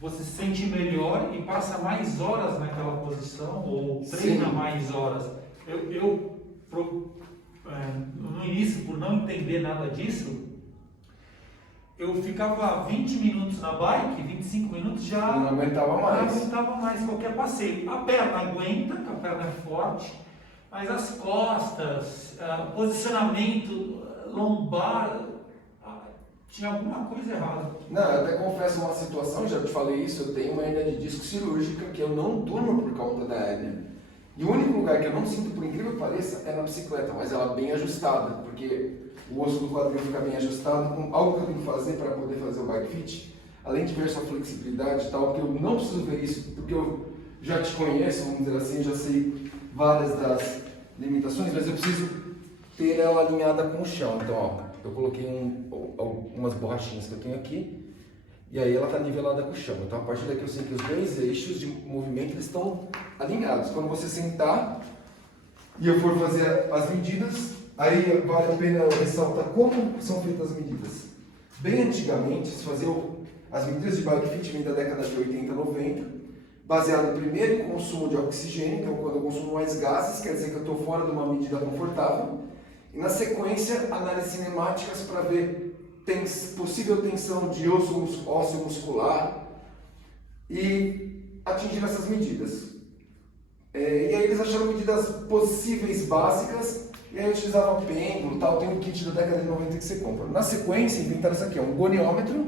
você se sente melhor e passa mais horas naquela posição ou treina Sim. mais horas. No início, por não entender nada disso, eu ficava 20 minutos na bike, 25 minutos já Não aguentava não mais. aguentava mais qualquer passeio. A perna aguenta, a perna é forte, mas as costas, posicionamento lombar, tinha alguma coisa errada. Não, eu até confesso uma situação, já te falei isso, eu tenho uma hernia de disco cirúrgica que eu não durmo por conta da hernia. E o único lugar que eu não sinto, por incrível que pareça, é na bicicleta, mas ela bem ajustada, porque o osso do quadril fica bem ajustado. Algo que eu tenho que fazer para poder fazer o bike fit, além de ver sua flexibilidade e tal, que eu não preciso ver isso, porque eu já te conheço, vamos dizer assim, já sei várias das limitações, mas eu preciso ter ela alinhada com o chão. Então, ó, eu coloquei umas borrachinhas que eu tenho aqui, e aí ela está nivelada com o chão. Então, a partir daqui eu sei que os dois eixos de movimento eles estão alinhados. Quando você sentar e eu for fazer as medidas, aí vale a pena eu ressaltar como são feitas as medidas. Bem antigamente, se fazia as medidas de bike fit vem da década de 80, 90, baseado primeiro em consumo de oxigênio, então quando eu consumo mais gases, quer dizer que eu estou fora de uma medida confortável, e na sequência, análises cinemáticas para ver possível tensão de ósseo muscular e atingir essas medidas. E aí eles acharam medidas possíveis básicas, e aí eu utilizava pêndulo, tal, tem um kit da década de 90 que você compra. Na sequência, inventaram isso aqui, um goniômetro,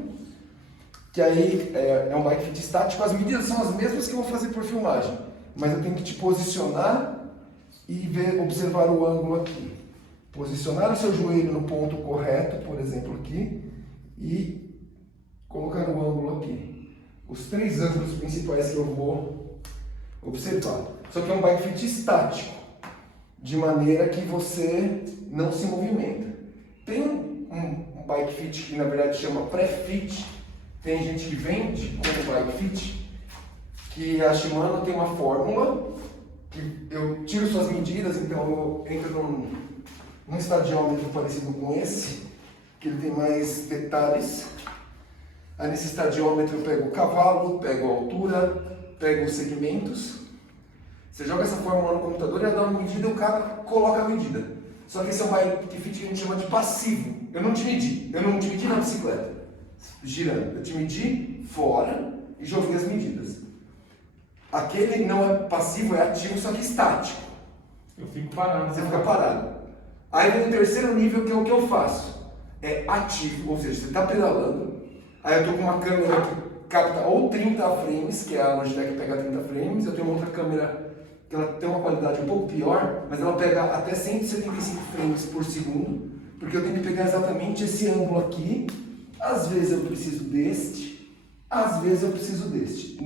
que aí é um bike fit estático. As medidas são as mesmas que eu vou fazer por filmagem, mas eu tenho que te posicionar e observar o ângulo aqui. Posicionar o seu joelho no ponto correto, por exemplo aqui, e colocar o ângulo aqui. Os 3 ângulos principais que eu vou observar. Só que é um bike fit estático, de maneira que você não se movimenta. Tem um bike fit que na verdade chama pré-fit. Tem gente que vende como bike fit, que a Shimano tem uma fórmula, que eu tiro suas medidas, então eu entro num estadiômetro parecido com esse, que ele tem mais detalhes. Aí nesse estadiômetro eu pego o cavalo, pego a altura, pego os segmentos. Você joga essa fórmula no computador e ela dá uma medida e o cara coloca a medida. Só que esse é um bike fit que a gente chama de passivo. Eu não te medi na bicicleta, girando. Eu te medi fora e joguei as medidas. Aquele não é passivo, é ativo, só que estático. Eu fico parado. Você fica parado. Aí vem o terceiro nível, que é o que eu faço. É ativo, ou seja, você está pedalando. Aí eu estou com uma câmera que capta ou 30 frames, que é a Logitech que pega 30 frames. Eu tenho uma outra câmera que ela tem uma qualidade um pouco pior, mas ela pega até 175 frames por segundo, porque eu tenho que pegar exatamente esse ângulo aqui. Às vezes eu preciso deste, às vezes eu preciso deste.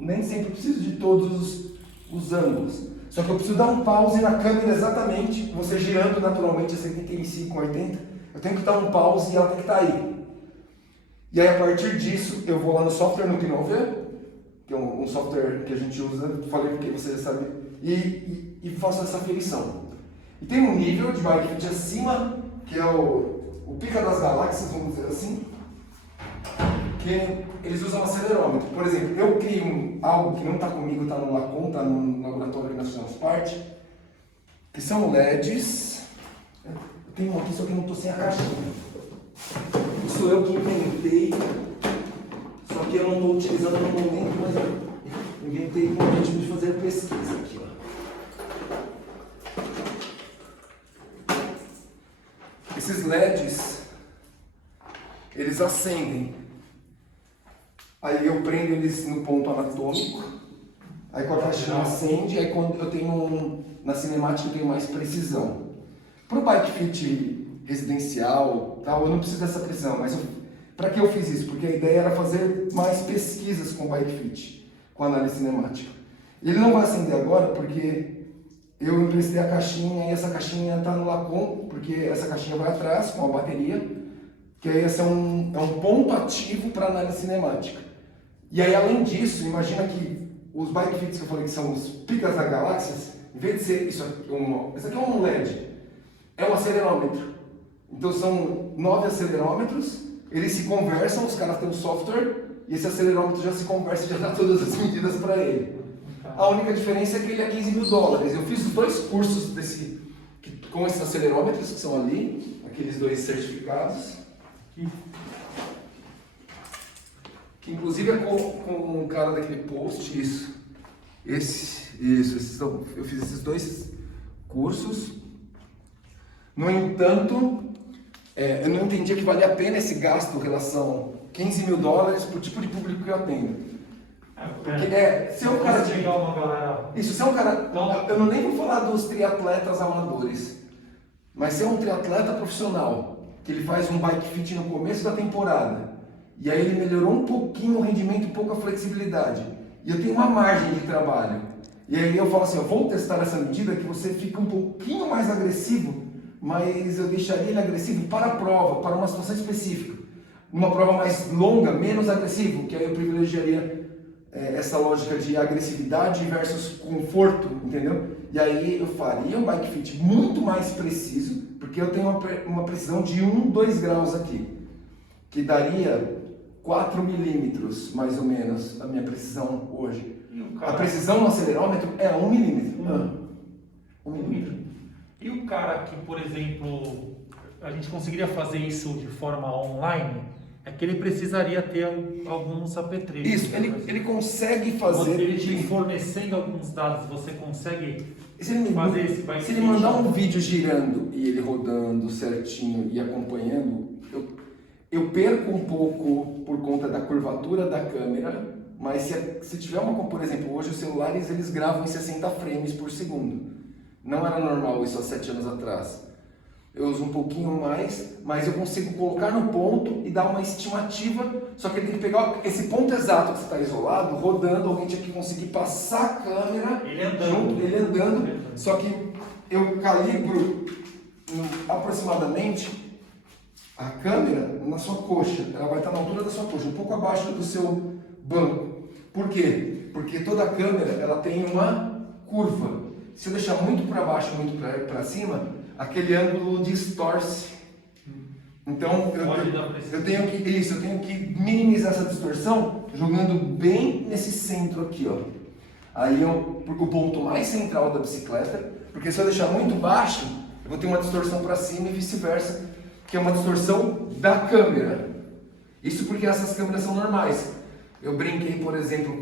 Nem sempre preciso de todos os ângulos. Só que eu preciso dar um pause na câmera exatamente, você girando naturalmente a 75, 80, eu tenho que dar um pause e ela tem que estar aí. E aí a partir disso, eu vou lá no software no Kinover, que é um software que a gente usa, falei porque você já sabe, e faço essa aferição. E tem um nível de bike fit acima, que é o pica das galáxias, vamos dizer assim, que eles usam um acelerômetro. Por exemplo, eu crio algo que não está comigo, está no Lacon, está no laboratório que nós fizemos parte, que são LEDs. Eu tenho um aqui, só que eu não estou sem a caixinha. Isso sou eu que inventei, só que eu não estou utilizando no momento, mas eu inventei com o objetivo de fazer pesquisa aqui, ó. Esses LEDs, eles acendem. Aí eu prendo eles no ponto anatômico, aí com a caixinha acende, aí quando eu tenho na cinemática eu tenho mais precisão. Para o bike fit residencial, tal, eu não preciso dessa precisão, mas para que eu fiz isso? Porque a ideia era fazer mais pesquisas com o bike fit, com análise cinemática. Ele não vai acender agora porque eu emprestei a caixinha e essa caixinha está no Lacon, porque essa caixinha vai atrás com a bateria, que aí esse é um ponto ativo para análise cinemática. E aí, além disso, imagina que os bike fits que eu falei que são os picas das galáxias, em vez de ser isso aqui é um LED, é um acelerômetro. Então são 9 acelerômetros, eles se conversam, os caras têm um software e esse acelerômetro já se conversa e já dá todas as medidas para ele. A única diferença é que ele é $15 mil. Eu fiz os 2 cursos com esses acelerômetros que são ali, aqueles 2 certificados. Que inclusive é com um cara daquele post, eu fiz esses 2 cursos. No entanto, eu não entendia que valia a pena esse gasto em relação a $15 mil por tipo de público que eu atendo. Porque se é um cara de... uma galera... Isso, se é um cara... Eu nem vou falar dos triatletas amadores, mas se é um triatleta profissional, que ele faz um bike fit no começo da temporada, e aí ele melhorou um pouquinho o rendimento, um pouco a flexibilidade, e eu tenho uma margem de trabalho, e aí eu falo assim, eu vou testar essa medida que você fica um pouquinho mais agressivo, mas eu deixaria ele agressivo para a prova, para uma situação específica. Numa prova mais longa, menos agressivo, que aí eu privilegiaria essa lógica de agressividade versus conforto, entendeu? E aí eu faria um bike fit muito mais preciso, porque eu tenho uma precisão de 2 graus aqui, que daria 4 milímetros, mais ou menos, a minha precisão hoje. A precisão no acelerômetro é 1 milímetro. 1 milímetro. E o cara que, por exemplo, a gente conseguiria fazer isso de forma online, é que ele precisaria ter alguns apetrechos. Isso, ele consegue fazer... Ele te fornecendo alguns dados, você consegue fazer esse bike fit? Se ele mandar um vídeo girando e ele rodando certinho e acompanhando, eu perco um pouco por conta da curvatura da câmera, mas se tiver por exemplo, hoje os celulares eles gravam em 60 frames por segundo. Não era normal isso há 7 anos atrás. Eu uso um pouquinho mais, mas eu consigo colocar no ponto e dar uma estimativa, só que ele tem que pegar esse ponto exato que você está isolado, rodando, alguém tinha que conseguir passar a câmera ele andando, só que eu calibro aproximadamente a câmera na sua coxa, ela vai estar na altura da sua coxa, um pouco abaixo do seu banco. Por quê? Porque toda a câmera ela tem uma curva. Se eu deixar muito para baixo, muito para cima, aquele ângulo distorce. Então eu tenho que minimizar essa distorção jogando bem nesse centro aqui, ó. Aí o ponto mais central da bicicleta, porque se eu deixar muito baixo, eu vou ter uma distorção para cima e vice-versa, que é uma distorção da câmera. Isso porque essas câmeras são normais. Eu brinquei, por exemplo,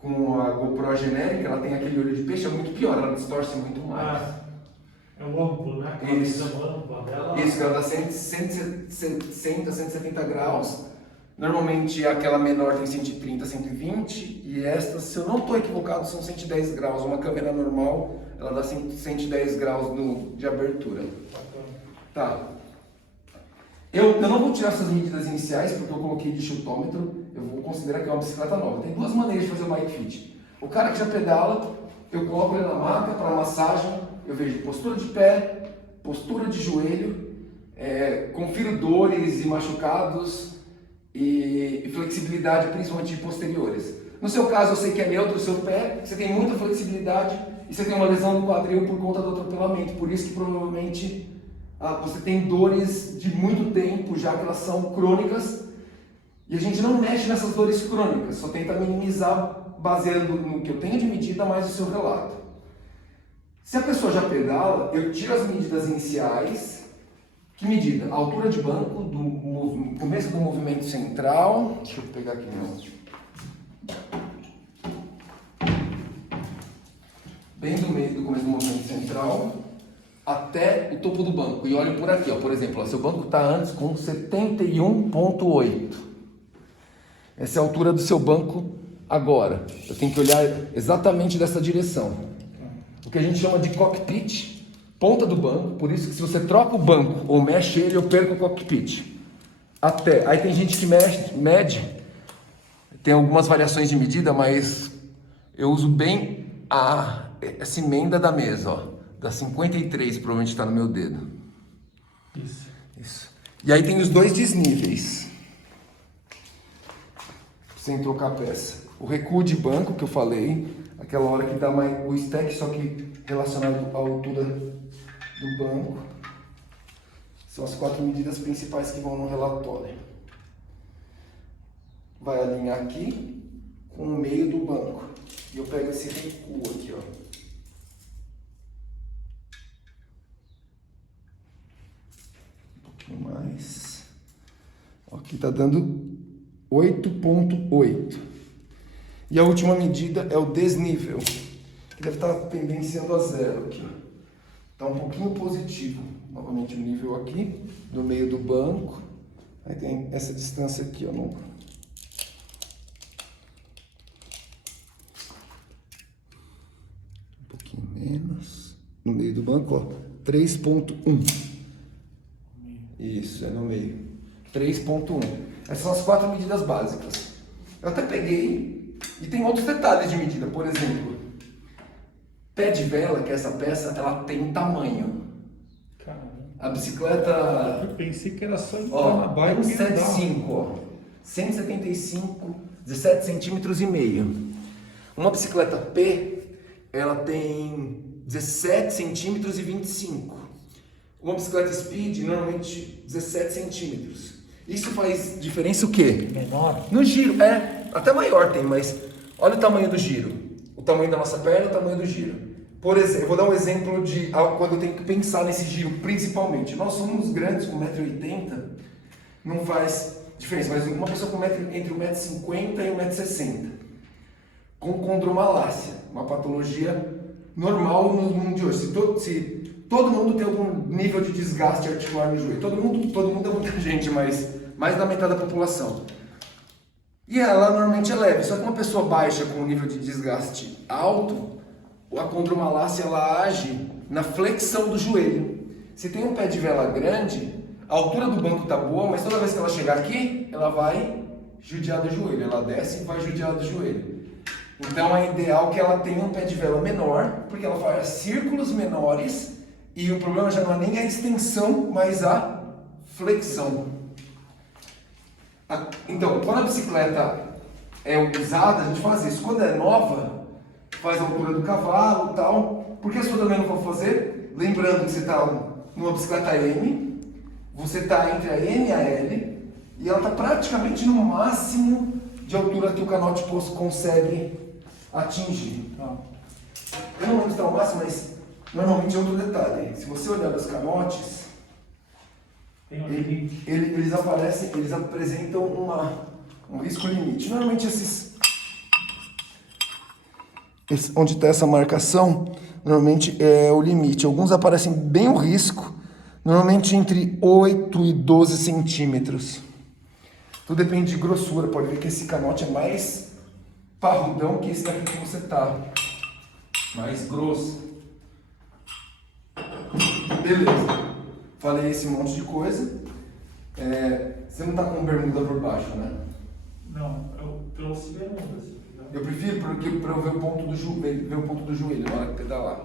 com a GoPro genérica, ela tem aquele olho de peixe, é muito pior, ela distorce muito mais. É o ângulo, né? Isso, dela. Isso, ela dá 160, 170 graus. Normalmente aquela menor tem 130, 120 e esta, se eu não estou equivocado, são 110 graus. Uma câmera normal, ela dá 110 graus de abertura. Tá. Eu não vou tirar essas medidas iniciais porque eu coloquei de chutômetro, eu vou considerar que é uma bicicleta nova. Tem 2 maneiras de fazer o bike fit. O cara que já pedala, eu coloco ele na maca para massagem, eu vejo postura de pé, postura de joelho, confiro dores e machucados e flexibilidade, principalmente posteriores. No seu caso, eu sei que é neutro o seu pé, você tem muita flexibilidade e você tem uma lesão no quadril por conta do atropelamento, por isso que provavelmente você tem dores de muito tempo, já que elas são crônicas, e a gente não mexe nessas dores crônicas, só tenta minimizar baseando no que eu tenho de medida mais o seu relato. Se a pessoa já pedala, eu tiro as medidas iniciais. Que medida? A altura de banco, do começo do movimento central. Deixa eu pegar aqui bem do meio do começo do movimento central até o topo do banco. E olho por aqui, ó, por exemplo, seu banco está antes com 71,8. Essa é a altura do seu banco agora. Eu tenho que olhar exatamente dessa direção. O que a gente chama de cockpit, ponta do banco. Por isso que se você troca o banco ou mexe ele, eu perco o cockpit. Aí tem gente que mede, tem algumas variações de medida, mas eu uso bem essa emenda da mesa, ó. Da 53, provavelmente está no meu dedo. Isso. E aí tem os 2 desníveis. Sem trocar a peça. O recuo de banco que eu falei, aquela hora que dá mais o stack, só que relacionado à altura do banco. São as 4 medidas principais que vão no relatório. vai alinhar aqui com o meio do banco. E eu pego esse recuo aqui, ó. Um pouquinho mais. Aqui tá dando 8,8. E a última medida é o desnível, que deve estar tendenciando a 0 aqui. Está um pouquinho positivo. Novamente o nível aqui, do meio do banco. Aí tem essa distância aqui, ó. Um pouquinho menos. No meio do banco, ó. 3,1. Isso, é no meio. 3,1. Essas são as 4 medidas básicas. Eu até peguei e tem outros detalhes de medida. Por exemplo, pé de vela, que é essa peça, ela tem tamanho. A bicicleta... Eu pensei que era só entrar Ó, na bike. 175, ó. 175, 17 centímetros e meio. Uma bicicleta P, ela tem 17 centímetros e 25. Uma bicicleta Speed, normalmente 17 centímetros. Isso faz diferença o quê? Menor? No giro, até maior tem, mas olha o tamanho do giro. O tamanho da nossa perna, o tamanho do giro. Por exemplo, eu vou dar um exemplo de quando eu tenho que pensar nesse giro, principalmente. Nós somos grandes, com 1,80 m, não faz diferença, mas uma pessoa com entre 1,50 m e 1,60 m, com condromalácia, uma patologia normal no mundo de hoje. Se todo mundo tem algum nível de desgaste articular no joelho, todo mundo é muita gente, mas mais da metade da população. E ela normalmente é leve, só que uma pessoa baixa com um nível de desgaste alto, a condromalácia ela age na flexão do joelho. Se tem um pé de vela grande, a altura do banco tá boa, mas toda vez que ela chegar aqui, ela vai judiar do joelho. Ela desce e vai judiar do joelho. Então é ideal que ela tenha um pé de vela menor, porque ela faz círculos menores e o problema já não é nem a extensão, mas a flexão. Então, quando a bicicleta é usada, a gente faz isso. Quando é nova, faz a altura do cavalo e tal. Por que isso eu também não vou fazer? Lembrando que você está numa bicicleta M, você está entre a M e a L, e ela está praticamente no máximo de altura que o canote posto consegue atingir. Eu não lembro se está ao máximo, mas normalmente é outro detalhe. Se você olhar os canotes, eles apresentam um risco limite. Normalmente onde está essa marcação, normalmente é o limite. Alguns aparecem bem o risco, normalmente entre 8 e 12 centímetros. Tudo depende de grossura. Pode ver que esse canote é mais parrudão que esse daqui que você tá. Mais grosso. Beleza. Falei esse monte de coisa. Você não tá com bermuda por baixo, né? Não, eu trouxe bermudas. Eu prefiro para eu ver o ponto do joelho na hora que pedalar.